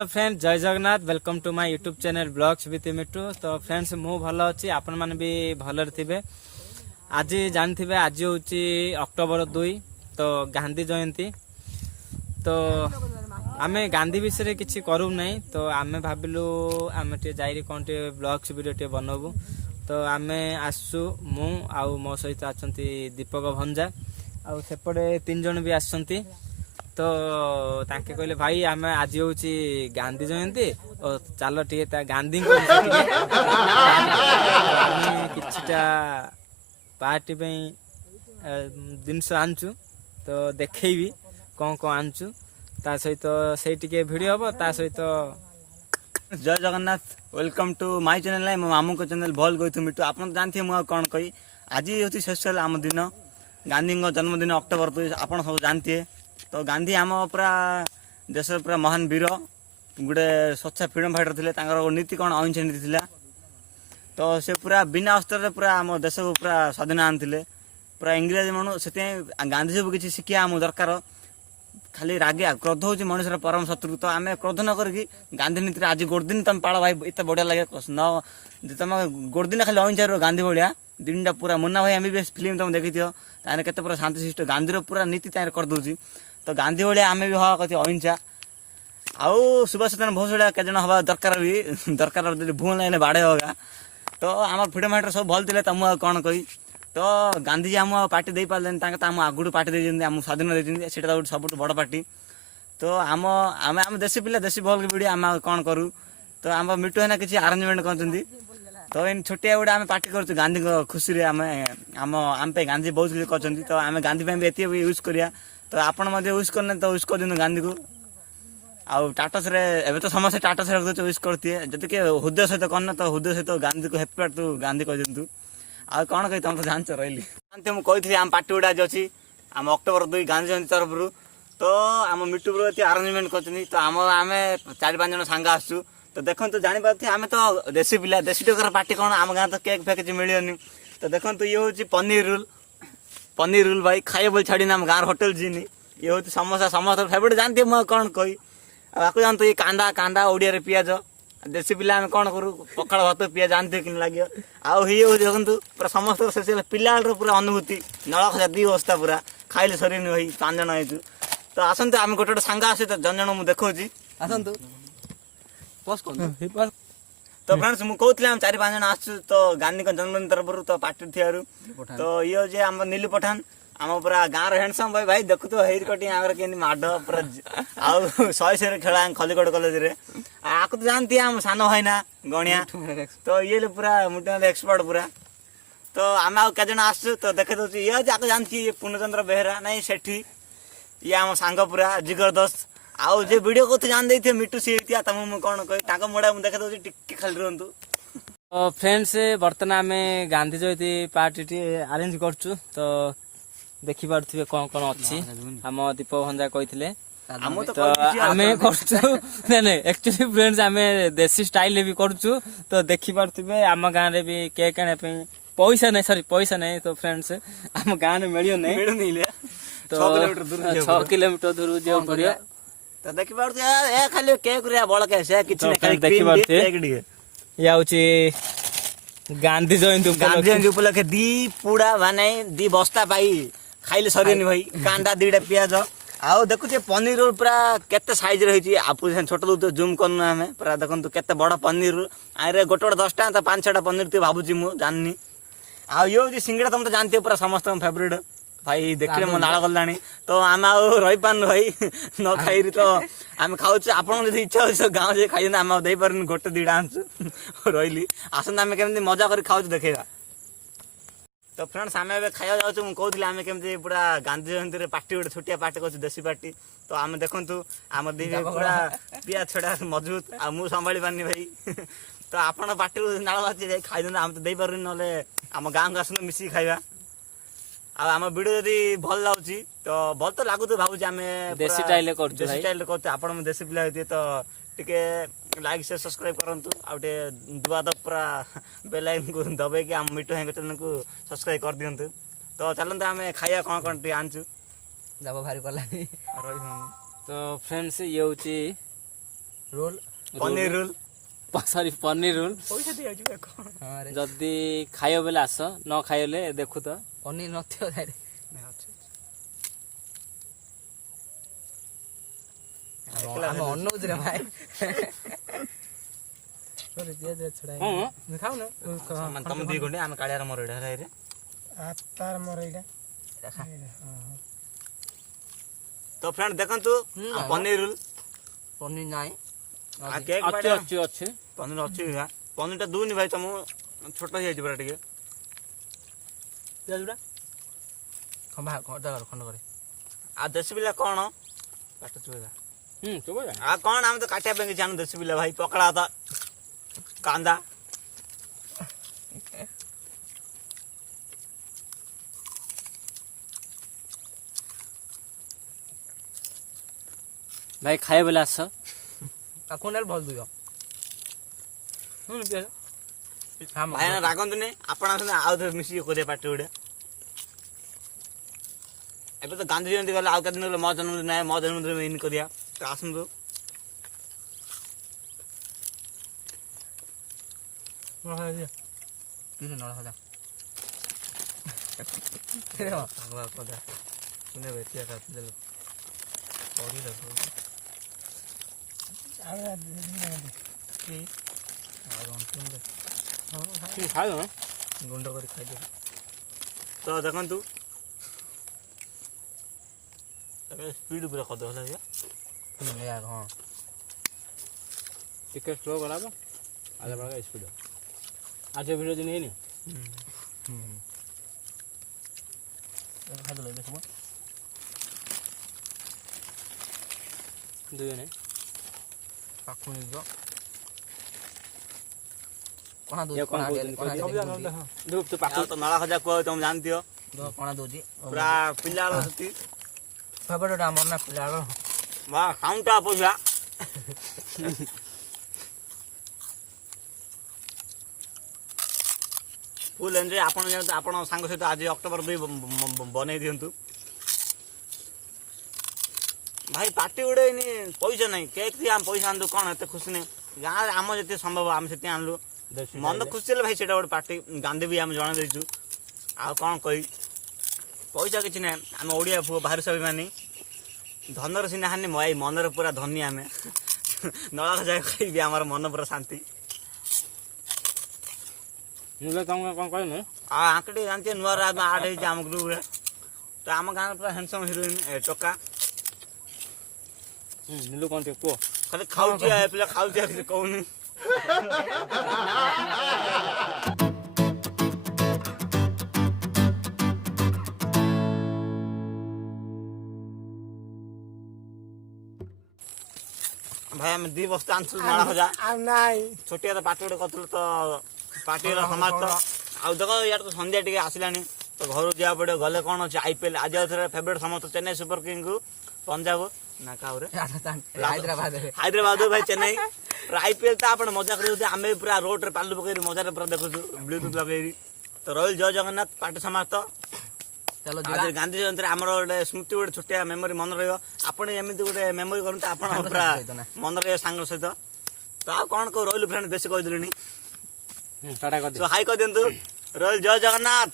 Hello friends, जय Jagannath. Welcome to my YouTube channel blogs with Mittu. तो friends मु भल अच्छी, आपण मैंने भी भलर थे। आज जानते आज हूँ अक्टोबर 2, तो गांधी जयंती। तो आम गांधी विषय किसी करूँ ना, तो आम भाविलु आम जाइए कौन टे ब्लॉग्स वीडियो टे बनबू। तो आम आसु मु आउ मो सहित अच्छा दीपक भंजा आउ सेपटे 3 जन भी आसछंती। तो ताके कहले भाई आम आज हूँ गांधी जयंती और चलो टे गांधी किछटा पार्टी जिनस आनचु। तो देखी कौन कौन आनचु ता सहित से भिडियो हम ता सहित। जय Jagannath, welcome to my channel. मो मामू को चैनल भल गई मिट्टू आप जानते मुझे कौन कही। आज हूँ स्पेशल आम दिन गांधी जन्मदिन अक्टोबर 2 आप सब जानते। तो गांधी आम पूरा देश पूरा महान वीर गोटे स्वच्छ फ्रीडम फाइटर थे। नीति कौन अहिंसा नीति थी। तो से पूरा बिना अस्त्र पूरा आम देश को पूरा स्वाधीन आनी पूरा इंग्रेज मन से गांधी सब किसी शिक्षा आम दरकार। खाली रागिया क्रोध हूँ मनुष्य परम शत्रु। तो आम क्रोध न करके गांधी नीति आज गोटे दिन तुम पाड़ भाई एत बढ़िया लगे न तुम गोटे दिन खाली अहिंसा रो गांधी भाया दिन टा पूरा मुन्ना भाई एम फिल्म तुम देखी ताने केते पूरा शांति शिष्ट गांधी पूरा नीति करदे। तो गांधी भाया आम भी हवा कथी अहिंसा आउ सुभाष चंद्र बोस भाया के जन हवा दरकार भी दरकार भूल लाइन बाड़े होगा। तो आम फ्रीडम फाइटर सब भल थे। तुम कौन कही। तो गांधी जी आम पार्टी दे पारे आम आगुड़ पार्टी देते आम स्वाधीन देते से सब बड़ पार्टी। तो आम आम आम देशी पिला देशी भल वीडियो आम कौन करूँ। तो आम मिट्टू है किसी आरेंजमेंट कर। तो इन छोटिया गुड़ा आम पार्टी कर गांधी खुशी आम आम आम पे गांधी बहुत किसी कर। तो आम गांधी भी एत यूज करा। तो आपण यूज करने तो यूज कर दिखाँ गांधी को आउ टाटस एवं तो समस्त टाटस यूज करते जब कि हृदय सहित करना तो हृदय सहित गांधी को हैप्पी बर्थडे गांधी कहतु। आ कौन कही तुम तो जानच रही जानते मुझे कही आम पार्टी गुड़ा अच्छी आम अक्टोबर 2 गांधी जयंती तरफ। तो आम मिट्टू आरेंजमेंट कर। तो आम आम 4-5 जन सांग आसु। तो देखो तो जापारे आम तो देशी पिला देशी टोकर पार्टी कौन आम गाँव तो केक फेक मिलनी। तो देखो ये हूँ पनीर रोल भाई खाए बोल छाड़ी आम गाँव होटेल जीनी। ये हूँ समोसा समस्त फेवरेट जानते मुझे कौन कही। आपको जानते ये कांदा कांदा ओडिया पियाज देशी पिला आम कौन करूँ पखाड़ भात पियाज जानते कि लगे। आउ देखु पूरा समस्त से पिला पूरा अनुभूति नल खजा 2 बस्ता पूरा खाइले सर भाई 5 जन आयु। तो आसतु आम गोटे सांग आस जन जन मुझे देखी आसतु। तो फ्रेंड्स मुझे कहती आम 4-5 जन आसु। तो गांधी जन्मदिन तरफ तो पार्टी थी। तो ये हूँ आम नीलू पठान आम पूरा गाँव हैंडसम भाई भाई देखु तो हेयर कटिंग आम के माड पूरा आउ 100 खेला खलिकोट कॉलेज रे आपको तो जानती आम सान भाई ना गणिया। तो ये पूरा मुटे एक्सपर्ट पूरा। तो आम आउ के आसु। तो देखे दूसरी ये आपको जानती ये पूर्णचंद्र बेहरा नहीं सेठी ये आम सांग पूरा जिगर दोस्त आउ जे वीडियो को तो जान दे मिट्टू सी तुम कौन कही मुड़ा मुझे देखे दूसरी टिके खाली रुहतु। तो फ्रेंड्स बर्तमान आम गांधी जयंती पार्टी टी अरेंज करचु। तो देखी पारे कौन कौन अच्छी आम दीपक भंजा कही तो आम एक्चुअली फ्रेंड्स आम देसी स्टाइल भी करचु। तो देखी पारे आम गाँव में भी केक आने पैसा नहीं सॉरी पैसा नहीं। तो फ्रेंड्स आम गाँव में मिल नहीं तो 6 किलोमीटर दूर जाओ पड़ो। तो देखी पारे खाली केक बड़ कैसे देखी पारे या गांधी जयंती उपलक्षे 2 पुड़ा माने 2 बस्ता पाई खाइले सरियनी भाई कांदा 2टा पियाज आउ देखुचे पनीर रोल पूरा केते साइज रही आप छोट दूध जूम करनु आम पूरा देखु केते बड़ पनीर रोल आरे गोटे 10 टा तो 5-6टा पनीर तू भावुची मु जाननी। आउ ये सिंगड़ा तुम तो जानते पूरा समस्त फेवरेट भाई देखले मो नाड़ गलानी। तो आम आउ रही पारनु भाई न खाई तो आम खाऊ आप इच्छा हो गाँव जे खाई आम दे पार गोटे 2टा आनसु रही आसत आम केमी मजा कर खाऊ देखा। तो फ्रेंड्स आम खाया जाऊँ मुझे कहती आम केमी पूरा गांधी जयंती पार्टी गोटे छोटिया पार्टी कर देशी पार्टी। तो आम देखु आम दी पूरा पिया छड़ा मजबूत आ मु संभाली पारनी भाई। तो आपण पार्टी नाड़ बाजी खाई दिन आम तो दे पार ना आम गाँव को आसनु मिसिक खाइबा। आम वीडियो जदि भल लगुच तो भल तो लगुच भावुँ आम देसी स्टाइल करते आप देशी पिला होती। तो टिके लाइक शेयर सब्सक्राइब करंतु आउटे दुआ द पूरा बेल आइकन को दबे कि हम मिट्टू हैं चैनल को सब्सक्राइब कर दियंतु। तो चलते आम खाइया कौन कौन टी आनचु जाबो भारी पलानी। तो फ्रेंड्स ये हूँ ରୋଲ ପନିର ରୋଲ ସରି ପନିର ରୋଲ ପଇସା ଦିଆଯିବ କଣ ହଁ ରେ ଯଦି ଖାଇବ ବେଲେ ଆସ ନ ଖାଇଲେ ଦେଖୁ ତ ପନିର ନଥିବ ତାରେ ଆମେ ଅନଉଛୁ ରେ ଭାଇ ସରି ଦିଅ ଛଡା ହଁ ଖାଉନ ତମେ 2 ଘଣ୍ଟେ ଆମେ କାଳିଆର ମୋର ଏଇଟା ରେ ତାର ମୋର ଏଇଟା ତ ଫ୍ରେଣ୍ଡ ଦେଖନ୍ତୁ ପନିର ରୋଲ ପନିର ନାହିଁ ଆଉ କେକ୍ ଅଛି ଅଛି ଅଛି ପନିର ଅଛି ପନିରଟା ଦଉନି ଭାଇ ତମକୁ ଛୋଟ ହେଇଯାଇଛି ପୁରା ଟିକେ ପିଆଜଟା ଖଣ୍ଡ କରି ଆଉ ଦେଶୀ ପିଲା କଣ କାଟ ଚୁବେଗା ଚୁବ ଆଉ କଣ ଆମେ ତ କାଟିବା ପାଇଁ କିଛି ଜାଣୁ ଦେଶୀ ପିଲା ଭାଇ ପକଡ଼ା ତ କାନ୍ଦା ଭାଇ ଖାଇବ ବେଲେ ଆସ ତାକୁ ନେଲେ ଭଲ ଦିଅ ଭାଇ ରାଗନ୍ତୁନି ଆପଣ ଆସନ୍ତୁ ଆଉ ଥରେ ମିଶିକି କରିବା ପାର୍ଟି ଗୋଟେ ଏବେ ତ ଗାନ୍ଧୀ ଜୟନ୍ତୀ ଗଲେ ଆଉ କେତେ ଦିନ ଗଲେ ମୋ ଜନ୍ମଦିନ ନାହିଁ ମୋ ଜନ୍ମଦିନ ଇନ୍ କରିବା ତ ଆସନ୍ତୁ ନଳ ହଜା ଶୁଣେ ବେଟିଆ କାଟିଦେଲ ପଡ଼ିଲ ଖାଇବ ଗୁଣ୍ଡ କରି ଖାଇଦେବ ତ ଦେଖନ୍ତୁ ସ୍ପିଡ ପୁରା କରିଦେବ ହେଲା ହଁ ଟିକେ ସ୍ଲୋ କରାବ ଆଗ ବେଳା ସ୍ପିଡ ଆଜି ଭିଡ଼ିଓ ଦିନ ହେଇନି ଖାଇଦେଲ ଏବେ ସବୁ ଦୁଇ ନାଇଁ ପାଖୁ ନେଇଯିବ କଣା ଇଏ କଣ ଦଉଛି ତୁ ପାଖ ଆଉ ତ ନଳା ଖଜା କୁହ ତମେ ଜାଣିଥିବ କଣା ଦଉଛି ପୁରା ପିଲା ସେଠି ଫେବରେଟ୍ ଆମର ନା ପିଲାର ବା ସାଉଣ୍ଡଟା ପଇସା ଫୁଲ ଏନ୍ଜୟ ଆପଣ ଯେମିତି ଆପଣ ସାଙ୍ଗ ସହିତ ଆଜି ଅକ୍ଟୋବର 2 ବନେଇ ଦିଅନ୍ତୁ ଭାଇ ପାର୍ଟି ଗୋଟେ ପଇସା ନାହିଁ କେକ୍ দিয়ে ଆମେ ପଇସା ଆଣିଲୁ କ'ଣ ଏତେ ଖୁସି ନାହିଁ ଗାଁରେ ଆମ ଯେତେ ସମ୍ଭବ ଆମେ ସେତିକି ଆଣିଲୁ ମନ ଖୁସି ହେଲେ ଭାଇ ସେଇଟା ଗୋଟେ ପାର୍ଟି ଗାନ୍ଧୀ ବି ଆମେ ଜଣେଇ ଦେଇଛୁ ଆଉ କ'ଣ କହି ପଇସା କିଛି ନାହିଁ ଆମେ ଓଡ଼ିଆ ପୁଅ ବାହାର ସ୍ୱାଭିମାନୀ ଧନର ସିନା ହାନି ଏଇ ମନରେ ପୁରା ଧନୀ ଆମେ ନଳା ଖଜା ଖାଇବି ଆମର ମନ ପୁରା ଶାନ୍ତି ତମେ କ'ଣ କହିନୁ ଆଉ ଆଙ୍କେ ଟିକେ ଜାଣିଥିବେ ନୂଆ ଆମେ ଆଡ୍ ହେଇଛି ଆମ ଗ୍ରୁପରେ ତ ଆମ ଗାଁରେ ପୁରା ହ୍ୟାଣ୍ଡସମ୍ ହିରୋଇନ୍ ଟୋକା ନିଲୁ କ'ଣ ଟିକେ କୁହ ଖାଲି ଖାଉଛି ପିଲା ଖାଉଛି କିଛି କହୁନି ଭାଇ ଆମେ 2 ବସ୍ତା ଆଣିଥିଲୁ ନଳା ଖଜା ଆଉ ନାଇଁ ଛୋଟିଆ ତ ପାର୍ଟି ଗୋଟେ କରିଥିଲୁ ତ ପାର୍ଟିର ସମାପ୍ତ ଆଉ ଦେଖ ଇଆଡେ ତ ସନ୍ଧ୍ୟା ଟିକେ ଆସିଲାଣି ତ ଘରକୁ ଯିବାକୁ ପଡ଼ିବ ଗଲେ କ'ଣ ଅଛି IPL ଆଜି ଆଉ ଥରେ ଫେଭରେଟ୍ ସମସ୍ତ ଚେନ୍ନାଇ ସୁପର କିଙ୍ଗକୁ ପଞ୍ଜାବ ନା କାଉରେ ହାଇଦ୍ରାବାଦ ଭାଇ ଚେନ୍ନାଇ IPL ତ ଆପଣ ମଜା କରୁଛନ୍ତି ଆମେ ପୁରା ରୋଡରେ ପାଲୁ ପକେଇ ମଜାରେ ପୁରା ଦେଖୁଛୁ ବ୍ଲୁଟୁଥ ଲଗେଇ ତ ରହିଲ ଜୟ ଜଗନ୍ନାଥ ପାର୍ଟି ସମାପ୍ତ ଆଜି ଗାନ୍ଧୀ ଜୟନ୍ତୀରେ ଆମର ଗୋଟେ ସ୍ମୃତି ଗୋଟେ ଛୋଟିଆ ମେମୋରି ମନେ ରହିବ ଆପଣ ଏମିତି ଗୋଟେ ମେମୋରି କରନ୍ତୁ ଆପଣ ପୁରା ମନେ ରହିବ ସାଙ୍ଗ ସହିତ ତ ଆଉ କ'ଣ କହୁ ରହିଲୁ ଫ୍ରେଣ୍ଡ ବେଶୀ କହିଦେଲିଣି ଟାଟା କରିଦିଅ ହାଇ କହିଦିଅନ୍ତୁ ରହିଲ ଜୟ ଜଗନ୍ନାଥ।